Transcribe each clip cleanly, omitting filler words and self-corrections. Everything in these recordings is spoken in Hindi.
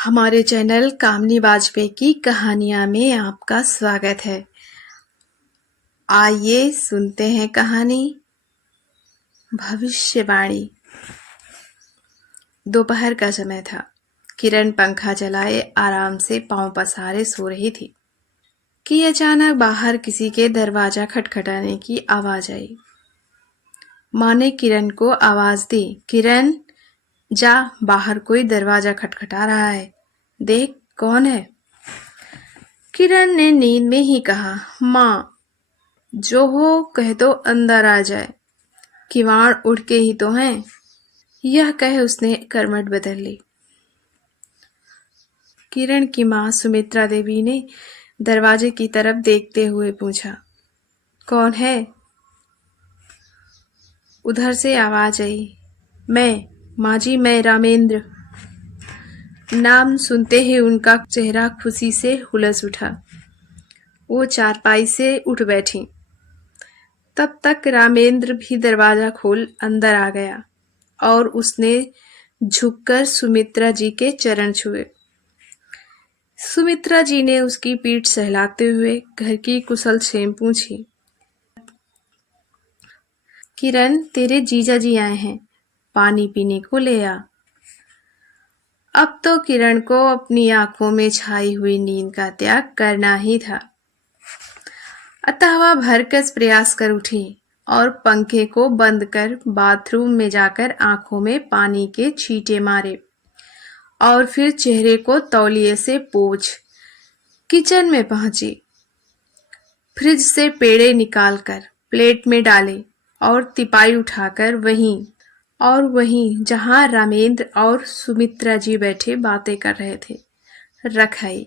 हमारे चैनल कामनी वाजपेयी की कहानियाँ में आपका स्वागत है। आइए सुनते हैं कहानी भविष्यवाणी। दोपहर का समय था। किरण पंखा चलाए आराम से पांव पसारे सो रही थी कि अचानक बाहर किसी के दरवाजा खटखटाने की आवाज आई। माँ ने किरण को आवाज दी, किरण जा, बाहर कोई दरवाजा खटखटा रहा है, देख कौन है। किरण ने नींद में ही कहा, माँ जो हो कह दो अंदर आ जाए, किवाड़ उड़ के ही तो हैं। यह कह उसने करवट बदल ली। किरण की माँ सुमित्रा देवी ने दरवाजे की तरफ देखते हुए पूछा, कौन है। उधर से आवाज आई, मैं माँ जी, मैं रामेंद्र। नाम सुनते ही उनका चेहरा खुशी से हुलस उठा। वो चारपाई से उठ बैठी। तब तक रामेंद्र भी दरवाजा खोल अंदर आ गया और उसने झुककर सुमित्रा जी के चरण छुए। सुमित्रा जी ने उसकी पीठ सहलाते हुए घर की कुशल क्षेम पूछी। किरण, तेरे जीजा जी आए हैं, पानी पीने को ले आ। अब तो किरण को अपनी आंखों में छाई हुई नींद का त्याग करना ही था। अतः वह भरकस प्रयास कर उठी और पंखे को बंद कर बाथरूम में जाकर आंखों में पानी के छींटे मारे और फिर चेहरे को तौलिए से पोंछ किचन में पहुंची। फ्रिज से पेड़े निकालकर प्लेट में डाले और तिपाई उठाकर वहीं जहां रामेंद्र और सुमित्रा जी बैठे बातें कर रहे थे रख आई।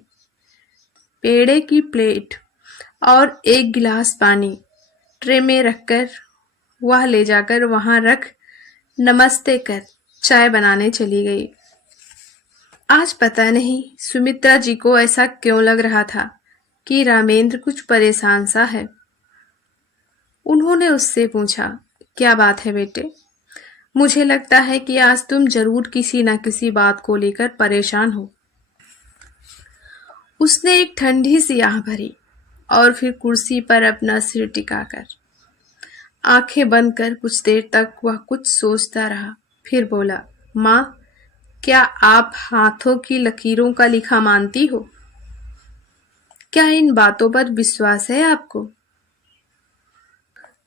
पेड़े की प्लेट और एक गिलास पानी ट्रे में रखकर वह ले जाकर वहां रख नमस्ते कर चाय बनाने चली गई। आज पता नहीं सुमित्रा जी को ऐसा क्यों लग रहा था कि रामेंद्र कुछ परेशान सा है। उन्होंने उससे पूछा, क्या बात है बेटे? मुझे लगता है कि आज तुम जरूर किसी न किसी बात को लेकर परेशान हो। उसने एक ठंडी सी आह भरी और फिर कुर्सी पर अपना सिर टिकाकर आंखें बंद कर कुछ देर तक वह कुछ सोचता रहा। फिर बोला, माँ, क्या आप हाथों की लकीरों का लिखा मानती हो? क्या इन बातों पर विश्वास है आपको?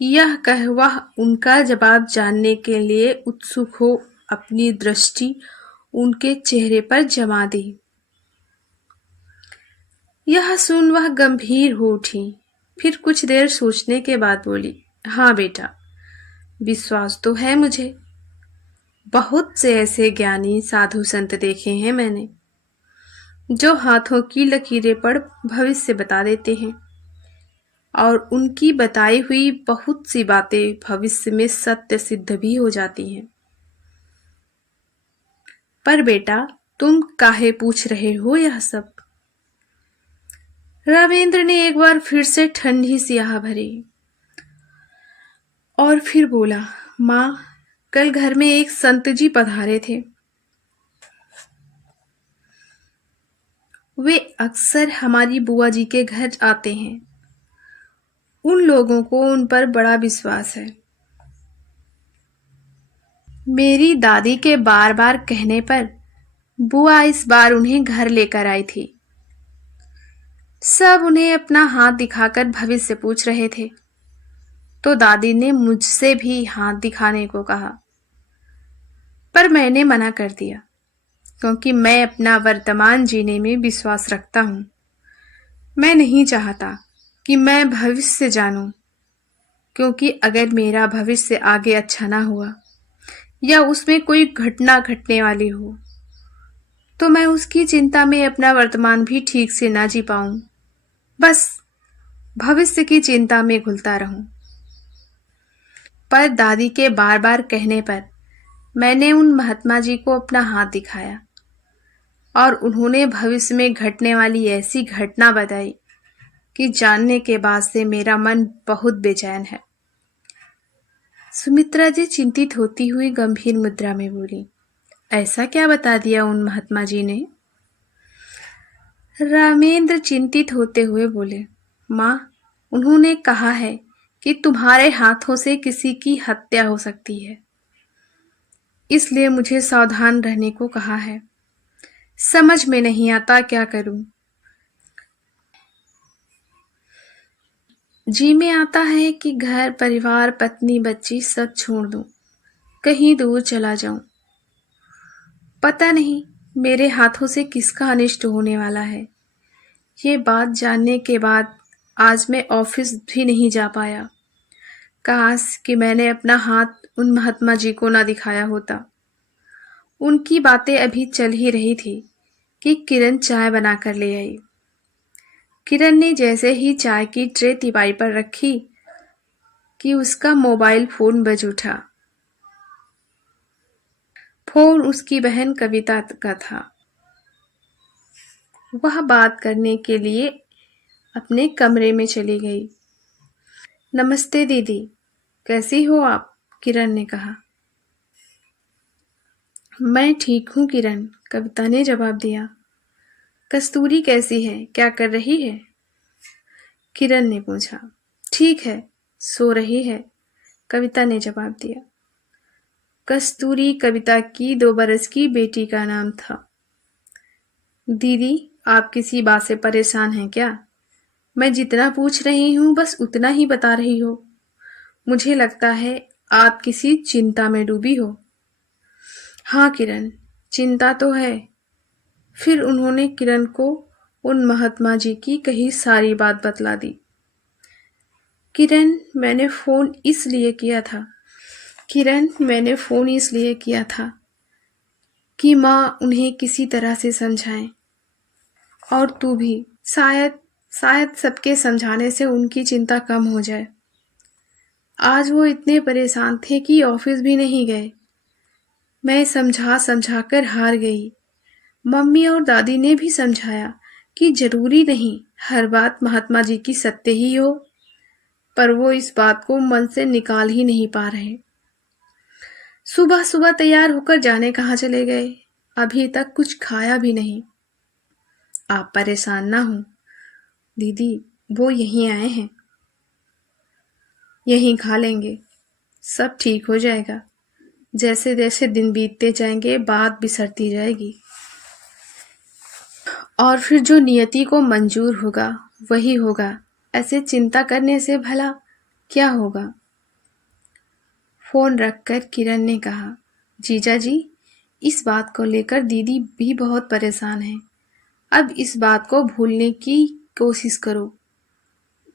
यह कह वह उनका जवाब जानने के लिए उत्सुक हो अपनी दृष्टि उनके चेहरे पर जमा दी। यह सुन वह गंभीर हो उठी। फिर कुछ देर सोचने के बाद बोली, हाँ बेटा, विश्वास तो है मुझे। बहुत से ऐसे ज्ञानी साधु संत देखे हैं मैंने, जो हाथों की लकीरें पढ़ भविष्य बता देते हैं और उनकी बताई हुई बहुत सी बातें भविष्य में सत्य सिद्ध भी हो जाती हैं। पर बेटा, तुम काहे पूछ रहे हो यह सब? रामेंद्र ने एक बार फिर से ठंडी सी आह भरी और फिर बोला, माँ, कल घर में एक संत जी पधारे थे। वे अक्सर हमारी बुआ जी के घर आते हैं। उन लोगों को उन पर बड़ा विश्वास है। मेरी दादी के बार बार कहने पर बुआ इस बार उन्हें घर लेकर आई थी। सब उन्हें अपना हाथ दिखाकर भविष्य पूछ रहे थे, तो दादी ने मुझसे भी हाथ दिखाने को कहा, पर मैंने मना कर दिया क्योंकि मैं अपना वर्तमान जीने में विश्वास रखता हूं। मैं नहीं चाहता कि मैं भविष्य जानूं, क्योंकि अगर मेरा भविष्य आगे अच्छा ना हुआ या उसमें कोई घटना घटने वाली हो तो मैं उसकी चिंता में अपना वर्तमान भी ठीक से ना जी पाऊं, बस भविष्य की चिंता में घुलता रहूं। पर दादी के बार बार कहने पर मैंने उन महात्मा जी को अपना हाथ दिखाया और उन्होंने भविष्य में घटने वाली ऐसी घटना बताई कि जानने के बाद से मेरा मन बहुत बेचैन है। सुमित्रा जी चिंतित होती हुई गंभीर मुद्रा में बोली, ऐसा क्या बता दिया उन महात्मा जी ने? रामेंद्र चिंतित होते हुए बोले, माँ, उन्होंने कहा है कि तुम्हारे हाथों से किसी की हत्या हो सकती है, इसलिए मुझे सावधान रहने को कहा है। समझ में नहीं आता क्या करूं। जी में आता है कि घर परिवार पत्नी बच्ची सब छोड़ दूं, कहीं दूर चला जाऊं। पता नहीं मेरे हाथों से किसका अनिष्ट होने वाला है। ये बात जानने के बाद आज मैं ऑफिस भी नहीं जा पाया। काश कि मैंने अपना हाथ उन महात्मा जी को ना दिखाया होता। उनकी बातें अभी चल ही रही थी कि किरण चाय बनाकर ले आई। किरण ने जैसे ही चाय की ट्रे तिपाई पर रखी कि उसका मोबाइल फोन बज उठा। फोन उसकी बहन कविता का था। वह बात करने के लिए अपने कमरे में चली गई। नमस्ते दीदी, कैसी हो आप? किरण ने कहा। मैं ठीक हूँ किरण, कविता ने जवाब दिया। कस्तूरी कैसी है, क्या कर रही है? किरण ने पूछा। ठीक है, सो रही है, कविता ने जवाब दिया। कस्तूरी कविता की 2 बरस की बेटी का नाम था। दीदी, आप किसी बात से परेशान हैं क्या? मैं जितना पूछ रही हूँ बस उतना ही बता रही हो। मुझे लगता है आप किसी चिंता में डूबी हो। हाँ किरण, चिंता तो है। फिर उन्होंने किरण को उन महात्मा जी की कही सारी बात बतला दी। किरण, मैंने फोन इसलिए किया था कि माँ उन्हें किसी तरह से समझाएं, और तू भी। शायद सबके समझाने से उनकी चिंता कम हो जाए। आज वो इतने परेशान थे कि ऑफिस भी नहीं गए। मैं समझा कर हार गई। मम्मी और दादी ने भी समझाया कि जरूरी नहीं हर बात महात्मा जी की सत्य ही हो, पर वो इस बात को मन से निकाल ही नहीं पा रहे। सुबह सुबह तैयार होकर जाने कहाँ चले गए, अभी तक कुछ खाया भी नहीं। आप परेशान ना हो दीदी, वो यहीं आए हैं, यहीं खा लेंगे, सब ठीक हो जाएगा। जैसे जैसे दिन बीतते जाएंगे बात बिसरती जाएगी, और फिर जो नियति को मंजूर होगा वही होगा। ऐसे चिंता करने से भला क्या होगा? फोन रखकर किरण ने कहा, जीजा जी, इस बात को लेकर दीदी भी बहुत परेशान है। अब इस बात को भूलने की कोशिश करो।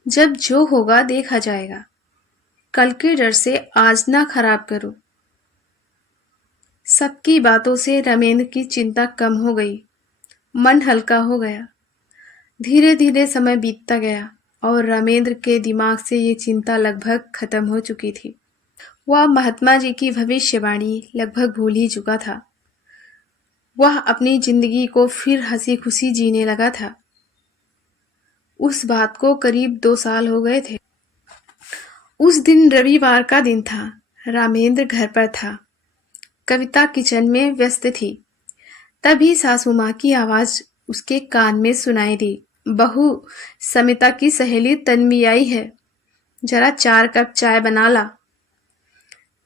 जब जो होगा देखा जाएगा। कल के डर से आज ना खराब करो। सबकी बातों से रामेंद्र की चिंता कम हो गई, मन हल्का हो गया। धीरे धीरे समय बीतता गया और रामेंद्र के दिमाग से ये चिंता लगभग खत्म हो चुकी थी। वह महात्मा जी की भविष्यवाणी लगभग भूल ही चुका था। वह अपनी जिंदगी को फिर हंसी खुशी जीने लगा था। उस बात को करीब 2 साल हो गए थे। उस दिन रविवार का दिन था। रामेंद्र घर पर था। कविता किचन में व्यस्त थी। तभी सासू माँ की आवाज उसके कान में सुनाई दी। बहू, समिता की सहेली तन्वी आई है, जरा 4 कप चाय बना ला।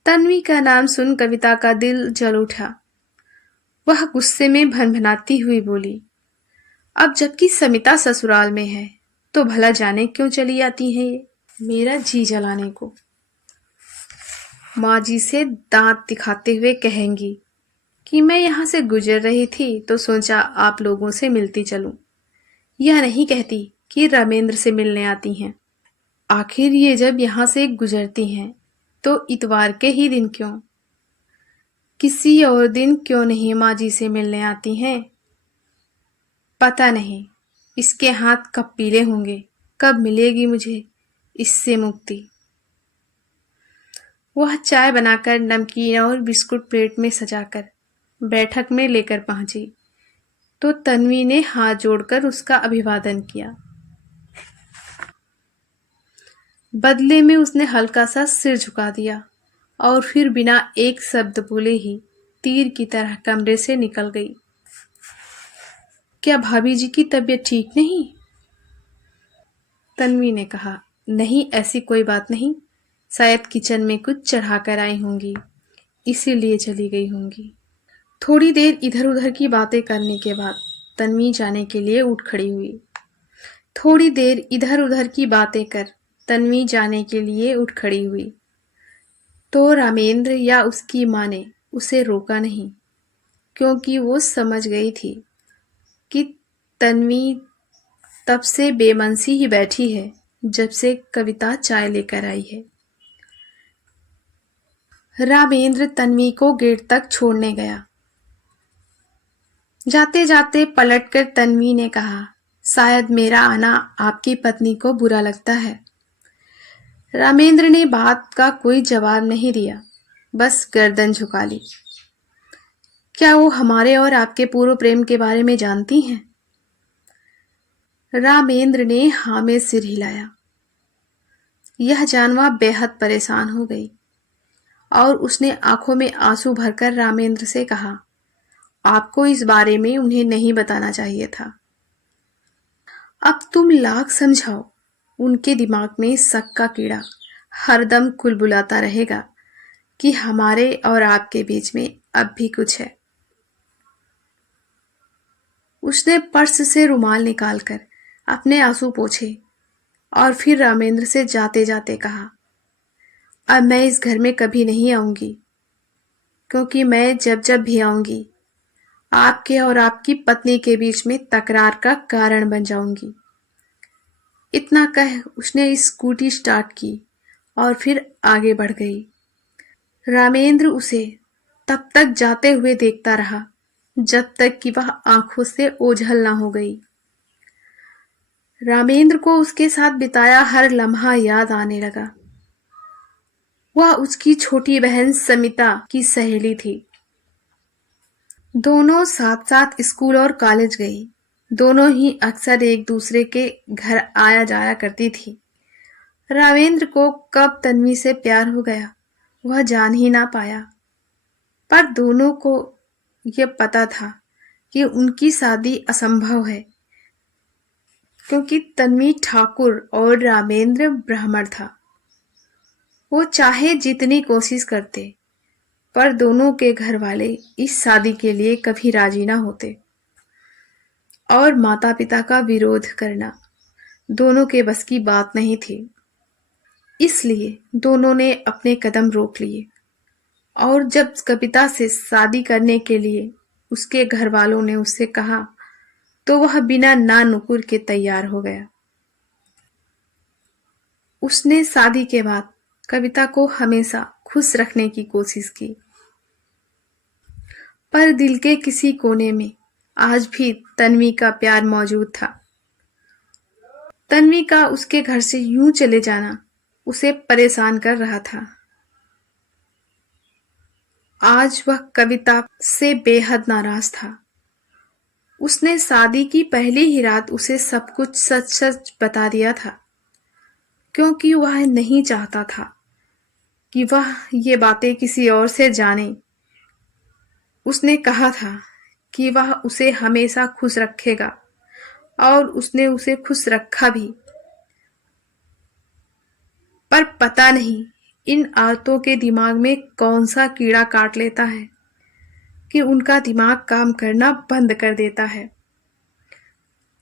तन्वी का नाम सुन कविता का दिल जल उठा। वह गुस्से में भनभनाती हुई बोली, अब जबकि समिता ससुराल में है तो भला जाने क्यों चली आती है ये, मेरा जी जलाने को। माँ जी से दांत दिखाते हुए कहेंगी कि मैं यहाँ से गुजर रही थी तो सोचा आप लोगों से मिलती चलूं। यह नहीं कहती कि रामेंद्र से मिलने आती हैं। आखिर ये जब यहाँ से गुजरती हैं तो इतवार के ही दिन क्यों, किसी और दिन क्यों नहीं माँ जी से मिलने आती हैं? पता नहीं इसके हाथ कब पीले होंगे, कब मिलेगी मुझे इससे मुक्ति। वह चाय बनाकर नमकीन और बिस्कुट प्लेट में सजाकर बैठक में लेकर पहुंची तो तन्वी ने हाथ जोड़कर उसका अभिवादन किया। बदले में उसने हल्का सा सिर झुका दिया और फिर बिना एक शब्द बोले ही तीर की तरह कमरे से निकल गई। क्या भाभी जी की तबीयत ठीक नहीं? तन्वी ने कहा, नहीं, ऐसी कोई बात नहीं। शायद किचन में कुछ चढ़ा कर आई होंगी, इसीलिए चली गई होंगी। थोड़ी देर इधर उधर की बातें करने के बाद तन्वी जाने के लिए उठ खड़ी हुई। थोड़ी देर इधर उधर की बातें कर तन्वी जाने के लिए उठ खड़ी हुई तो रामेंद्र या उसकी माँ ने उसे रोका नहीं, क्योंकि वो समझ गई थी कि तन्वी तब से बेमनसी ही बैठी है जब से कविता चाय लेकर आई है। रामेंद्र तन्वी को गेट तक छोड़ने गया। जाते जाते पलटकर तन्वी ने कहा, शायद मेरा आना आपकी पत्नी को बुरा लगता है। रामेंद्र ने बात का कोई जवाब नहीं दिया, बस गर्दन झुका ली। क्या वो हमारे और आपके पूर्व प्रेम के बारे में जानती हैं? रामेंद्र ने हाँ में सिर हिलाया। यह जानवा बेहद परेशान हो गई और उसने आंखों में आंसू भरकर रामेंद्र से कहा, आपको इस बारे में उन्हें नहीं बताना चाहिए था। अब तुम लाख समझाओ, उनके दिमाग में शक का कीड़ा हरदम कुलबुलाता रहेगा कि हमारे और आपके बीच में अब भी कुछ है। उसने पर्स से रुमाल निकालकर अपने आंसू पोंछे और फिर रामेंद्र से जाते जाते कहा, अब मैं इस घर में कभी नहीं आऊंगी, क्योंकि मैं जब जब भी आऊंगी आपके और आपकी पत्नी के बीच में तकरार का कारण बन जाऊंगी। इतना कह उसने स्कूटी स्टार्ट की और फिर आगे बढ़ गई। रामेंद्र उसे तब तक जाते हुए देखता रहा जब तक कि वह आंखों से ओझल ना हो गई। रामेंद्र को उसके साथ बिताया हर लम्हा याद आने लगा। वह उसकी छोटी बहन समिता की सहेली थी। दोनों साथ साथ स्कूल और कॉलेज गई। दोनों ही अक्सर एक दूसरे के घर आया जाया करती थी। रामेंद्र को कब तन्वी से प्यार हो गया वह जान ही ना पाया, पर दोनों को यह पता था कि उनकी शादी असंभव है, क्योंकि तन्वी ठाकुर और रामेंद्र ब्राह्मण था। वो चाहे जितनी कोशिश करते, पर दोनों के घर वाले इस शादी के लिए कभी राजी ना होते और माता पिता का विरोध करना दोनों के बस की बात नहीं थी। इसलिए दोनों ने अपने कदम रोक लिए और जब कविता से शादी करने के लिए उसके घर वालों ने उससे कहा तो वह बिना ना नुकुर के तैयार हो गया। उसने शादी के बाद कविता को हमेशा खुश रखने की कोशिश की, पर दिल के किसी कोने में आज भी तन्वी का प्यार मौजूद था। तन्वी का उसके घर से यूं चले जाना उसे परेशान कर रहा था। आज वह कविता से बेहद नाराज था। उसने शादी की पहली ही रात उसे सब कुछ सच सच बता दिया था, क्योंकि वह नहीं चाहता था कि वह ये बातें किसी और से जाने। उसने कहा था कि वह उसे हमेशा खुश रखेगा और उसने उसे खुश रखा भी, पर पता नहीं इन औरतों के दिमाग में कौन सा कीड़ा काट लेता है कि उनका दिमाग काम करना बंद कर देता है।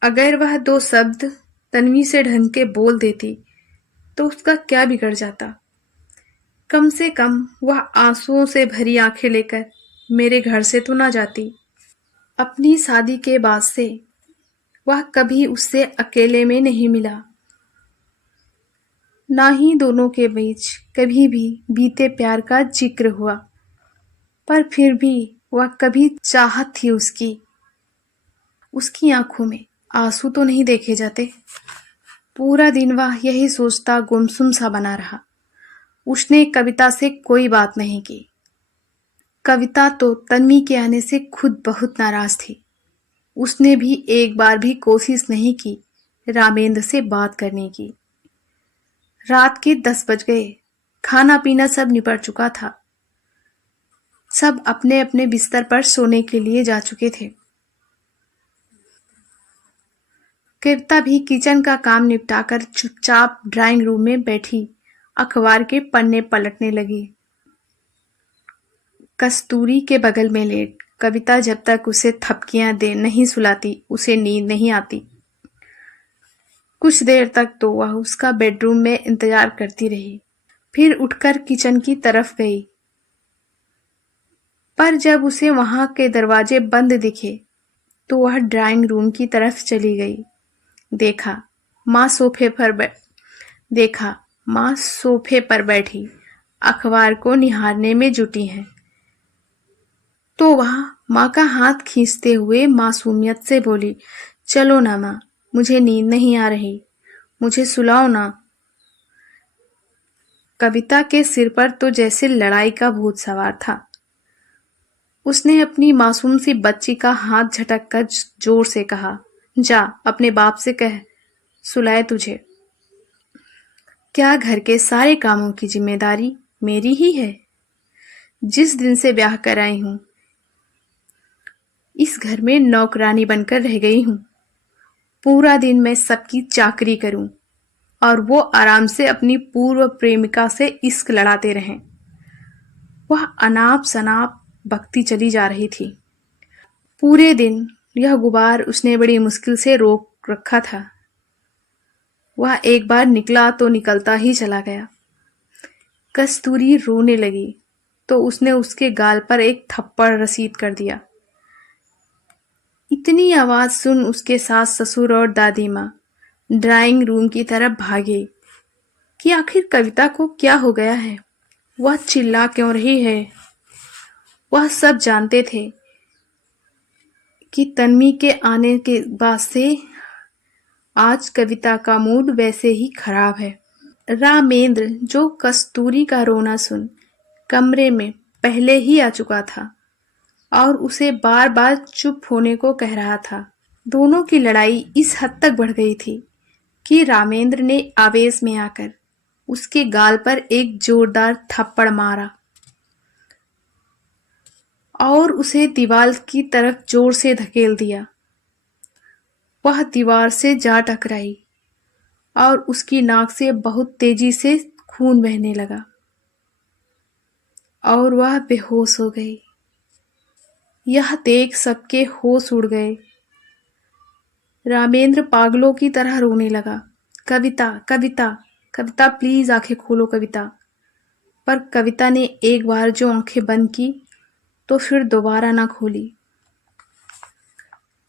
अगर वह दो शब्द तन्वी से ढंग के बोल देती तो उसका क्या बिगड़ जाता। कम से कम वह आंसुओं से भरी आंखें लेकर मेरे घर से तो ना जाती। अपनी शादी के बाद से वह कभी उससे अकेले में नहीं मिला, ना ही दोनों के बीच कभी भी बीते प्यार का जिक्र हुआ, पर फिर भी वह कभी चाहत थी उसकी आंखों में आंसू तो नहीं देखे जाते। पूरा दिन वह यही सोचता गुमसुम सा बना रहा। उसने कविता से कोई बात नहीं की। कविता तो तन्वी के आने से खुद बहुत नाराज थी। उसने भी एक बार भी कोशिश नहीं की रामेंद्र से बात करने की। रात के 10 बज गए। खाना पीना सब निपट चुका था। सब अपने अपने बिस्तर पर सोने के लिए जा चुके थे। कविता भी किचन का काम निपटाकर चुपचाप ड्राइंग रूम में बैठी अखबार के पन्ने पलटने लगी। कस्तूरी के बगल में लेट कविता जब तक उसे थपकियां दे नहीं सुलाती उसे नींद नहीं आती। कुछ देर तक तो वह उसका बेडरूम में इंतजार करती रही, फिर उठकर किचन की तरफ गई। पर जब उसे वहां के दरवाजे बंद दिखे तो वह ड्राइंग रूम की तरफ चली गई। देखा माँ सोफे पर बैठी अखबार को निहारने में जुटी हैं। तो वह माँ का हाथ खींचते हुए मासूमियत से बोली, चलो ना माँ, मुझे नींद नहीं आ रही, मुझे सुलाओ ना। कविता के सिर पर तो जैसे लड़ाई का भूत सवार था। उसने अपनी मासूम सी बच्ची का हाथ झटक कर जोर से कहा, जा अपने बाप से कह सुलाए तुझे। क्या घर के सारे कामों की जिम्मेदारी मेरी ही है? जिस दिन से ब्याह कर आई हूं इस घर में नौकरानी बनकर रह गई हूं। पूरा दिन मैं सबकी चाकरी करूं और वो आराम से अपनी पूर्व प्रेमिका से इश्क लड़ाते रहें। वह अनाप शनाप बकती चली जा रही थी। पूरे दिन यह गुबार उसने बड़ी मुश्किल से रोक रखा था। वह एक बार निकला तो निकलता ही चला गया। कस्तूरी रोने लगी तो उसने उसके गाल पर एक थप्पड़ रसीद कर दिया। इतनी आवाज सुन उसके सास ससुर और दादी माँ ड्राइंग रूम की तरफ भागे कि आखिर कविता को क्या हो गया है, वह चिल्ला क्यों रही है। वह सब जानते थे कि तन्वी के आने के बाद से आज कविता का मूड वैसे ही खराब है। रामेंद्र जो कस्तूरी का रोना सुन कमरे में पहले ही आ चुका था और उसे बार बार चुप होने को कह रहा था। दोनों की लड़ाई इस हद तक बढ़ गई थी कि रामेंद्र ने आवेश में आकर उसके गाल पर एक जोरदार थप्पड़ मारा और उसे दीवार की तरफ जोर से धकेल दिया। वह दीवार से जा टकराई और उसकी नाक से बहुत तेजी से खून बहने लगा और वह बेहोश हो गई। यह देख सबके होश उड़ गए। रामेंद्र पागलों की तरह रोने लगा, कविता कविता कविता प्लीज आंखें खोलो कविता। पर कविता ने एक बार जो आंखें बंद की तो फिर दोबारा ना खोली।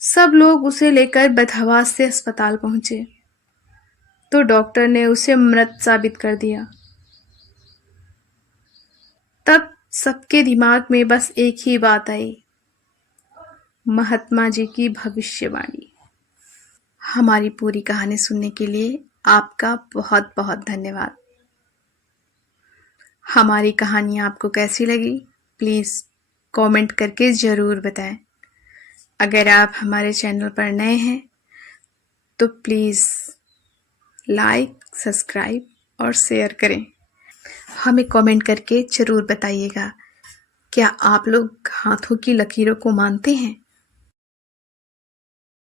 सब लोग उसे लेकर बदहवास से अस्पताल पहुंचे तो डॉक्टर ने उसे मृत साबित कर दिया। तब सबके दिमाग में बस एक ही बात आई, महात्मा जी की भविष्यवाणी। हमारी पूरी कहानी सुनने के लिए आपका बहुत बहुत धन्यवाद। हमारी कहानी आपको कैसी लगी प्लीज़ कमेंट करके ज़रूर बताएं। अगर आप हमारे चैनल पर नए हैं तो प्लीज़ लाइक, सब्सक्राइब और शेयर करें। हमें कमेंट करके ज़रूर बताइएगा, क्या आप लोग हाथों की लकीरों को मानते हैं?